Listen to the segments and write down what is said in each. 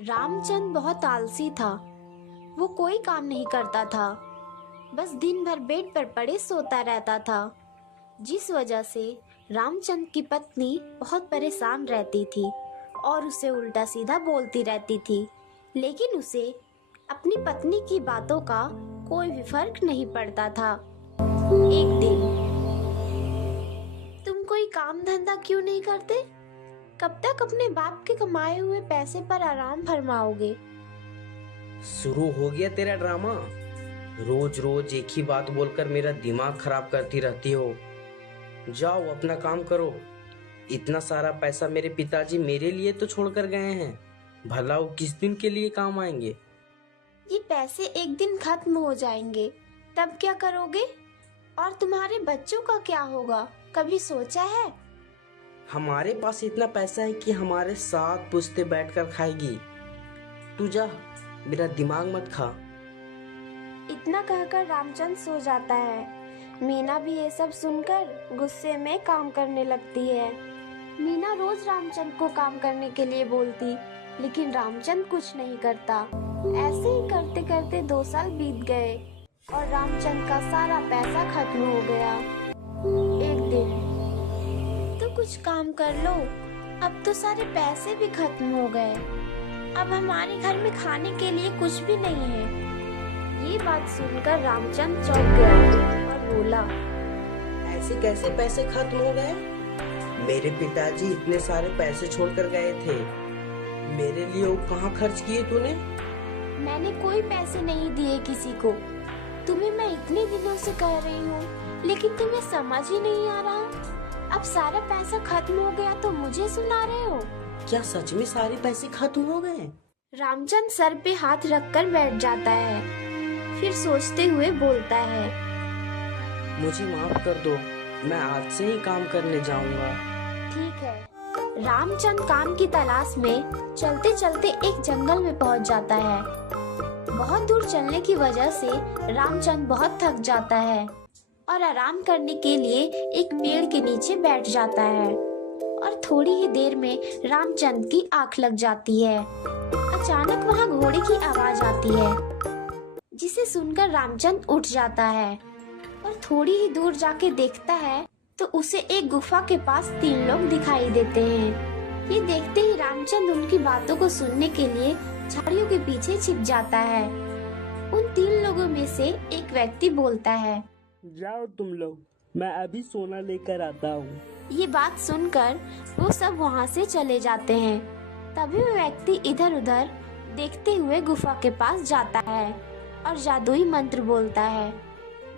रामचंद बहुत आलसी था। वो कोई काम नहीं करता था, बस दिन भर बेड पर पड़े सोता रहता था, जिस वजह से रामचंद की पत्नी बहुत परेशान रहती थी और उसे उल्टा सीधा बोलती रहती थी। लेकिन उसे अपनी पत्नी की बातों का कोई भी फर्क नहीं पड़ता था। एक दिन, तुम कोई काम धंधा क्यों नहीं करते? कब तक अपने बाप के कमाए हुए पैसे पर आराम फरमाओगे? शुरू हो गया तेरा ड्रामा। रोज रोज एक ही बात बोलकर मेरा दिमाग खराब करती रहती हो। जाओ अपना काम करो। इतना सारा पैसा मेरे पिताजी मेरे लिए तो छोड़कर गए हैं, भला वो किस दिन के लिए काम आएंगे। ये पैसे एक दिन खत्म हो जाएंगे, तब क्या करोगे? और तुम्हारे बच्चों का क्या होगा, कभी सोचा है? हमारे पास इतना पैसा है कि हमारे साथ पुश्ते बैठकर खाएगी। तू जा, मेरा दिमाग मत खा। इतना कहकर रामचंद सो जाता है। मीना भी ये सब सुनकर गुस्से में काम करने लगती है। मीना रोज रामचंद को काम करने के लिए बोलती, लेकिन रामचंद कुछ नहीं करता। ऐसे ही करते करते 2 साल बीत गए और रामचंद का सारा पैसा खत्म हो गया। एक दिन, तो कुछ काम कर लो, अब तो सारे पैसे भी खत्म हो गए। अब हमारे घर में खाने के लिए कुछ भी नहीं है। ये बात सुनकर रामचंद चौंक गया और बोला, ऐसे कैसे पैसे खत्म हो गए? मेरे पिताजी इतने सारे पैसे छोड़कर गए थे, मेरे लिए वो कहाँ खर्च किए तूने? मैंने कोई पैसे नहीं दिए किसी को। तुम्हें मैं इतने दिनों से कह रही हूँ, लेकिन तुम्हें समझ ही नहीं आ रहा। अब सारा पैसा खत्म हो गया तो मुझे सुना रहे हो? क्या सच में सारे पैसे खत्म हो गए? रामचंद सर पे हाथ रखकर बैठ जाता है, फिर सोचते हुए बोलता है, मुझे माफ कर दो, मैं आज से ही काम करने जाऊंगा। ठीक है। रामचंद काम की तलाश में चलते चलते एक जंगल में पहुंच जाता है। बहुत दूर चलने की वजह से रामचंद बहुत थक जाता है और आराम करने के लिए एक पेड़ के नीचे बैठ जाता है। और थोड़ी ही देर में रामचंद की आंख लग जाती है। अचानक वहाँ घोड़े की आवाज आती है, जिसे सुनकर रामचंद उठ जाता है और थोड़ी ही दूर जाके देखता है तो उसे एक गुफा के पास 3 लोग दिखाई देते हैं। ये देखते ही रामचंद उनकी बातों को सुनने के लिए झाड़ियों के पीछे छिप जाता है। उन 3 लोगों में से एक व्यक्ति बोलता है, जाओ तुम लोग, मैं अभी सोना लेकर आता हूँ। ये बात सुनकर वो सब वहाँ से चले जाते हैं। तभी वो व्यक्ति इधर उधर देखते हुए गुफा के पास जाता है और जादुई मंत्र बोलता है,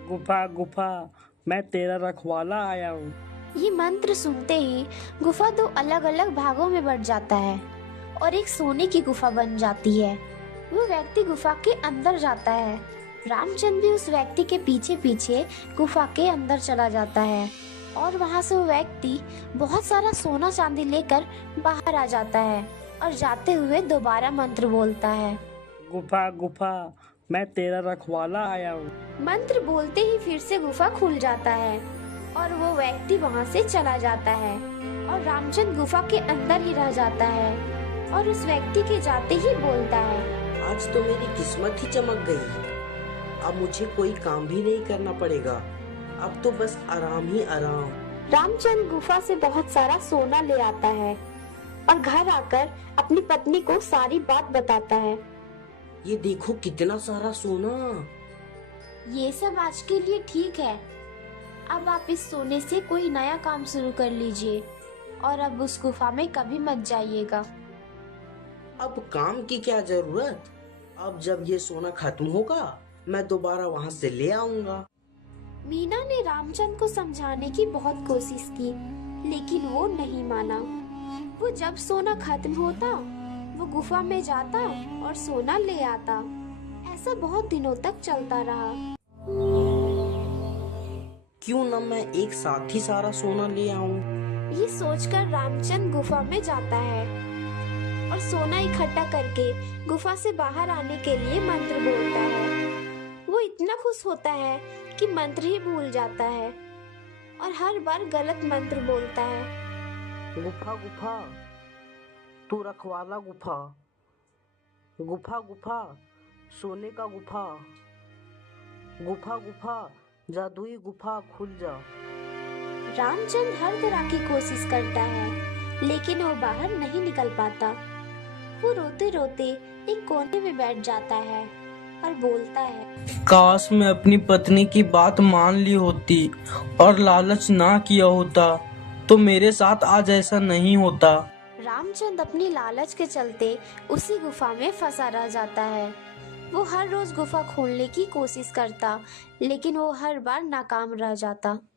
गुफा गुफा, मैं तेरा रखवाला आया हूँ। ये मंत्र सुनते ही गुफा 2 अलग अलग भागों में बढ़ जाता है और एक सोने की गुफा बन जाती है। वो व्यक्ति गुफा के अंदर जाता है। रामचंद भी उस व्यक्ति के पीछे पीछे गुफा के अंदर चला जाता है और वहाँ से वो व्यक्ति बहुत सारा सोना चांदी लेकर बाहर आ जाता है और जाते हुए दोबारा मंत्र बोलता है, गुफा गुफा, मैं तेरा रखवाला आया हूँ। मंत्र बोलते ही फिर से गुफा खुल जाता है और वो व्यक्ति वहाँ से चला जाता है और रामचंद गुफा के अंदर ही रह जाता है और उस व्यक्ति के जाते ही बोलता है, आज तो मेरी किस्मत ही चमक गई। अब मुझे कोई काम भी नहीं करना पड़ेगा, अब तो बस आराम ही आराम। रामचंद गुफा से बहुत सारा सोना ले आता है और घर आकर अपनी पत्नी को सारी बात बताता है। ये देखो कितना सारा सोना। ये सब आज के लिए ठीक है। अब आप इस सोने से कोई नया काम शुरू कर लीजिए और अब उस गुफा में कभी मत जाइएगा। अब काम की क्या जरूरत? अब जब ये सोना खत्म होगा मैं दोबारा वहाँ से ले आऊंगा। मीना ने रामचंद को समझाने की बहुत कोशिश की, लेकिन वो नहीं माना। वो जब सोना खत्म होता वो गुफा में जाता और सोना ले आता। ऐसा बहुत दिनों तक चलता रहा। क्यों न मैं एक साथ ही सारा सोना ले आऊं? ये सोचकर रामचंद गुफा में जाता है और सोना इकट्ठा करके गुफा से बाहर आने के लिए मंत्र बोलता है। वो इतना खुश होता है कि मंत्र ही भूल जाता है और हर बार गलत मंत्र बोलता है। गुफा गुफा, तू रखवाला गुफा, गुफा गुफा, सोने का गुफा, गुफा गुफा, जादुई गुफा खुल जा। रामचंद्र हर तरह की कोशिश करता है लेकिन वो बाहर नहीं निकल पाता। वो रोते रोते एक कोने में बैठ जाता है और बोलता है, काश मैं अपनी पत्नी की बात मान ली होती और लालच ना किया होता तो मेरे साथ आज ऐसा नहीं होता। रामचंद अपनी लालच के चलते उसी गुफा में फंसा रह जाता है। वो हर रोज गुफा खोलने की कोशिश करता लेकिन वो हर बार नाकाम रह जाता।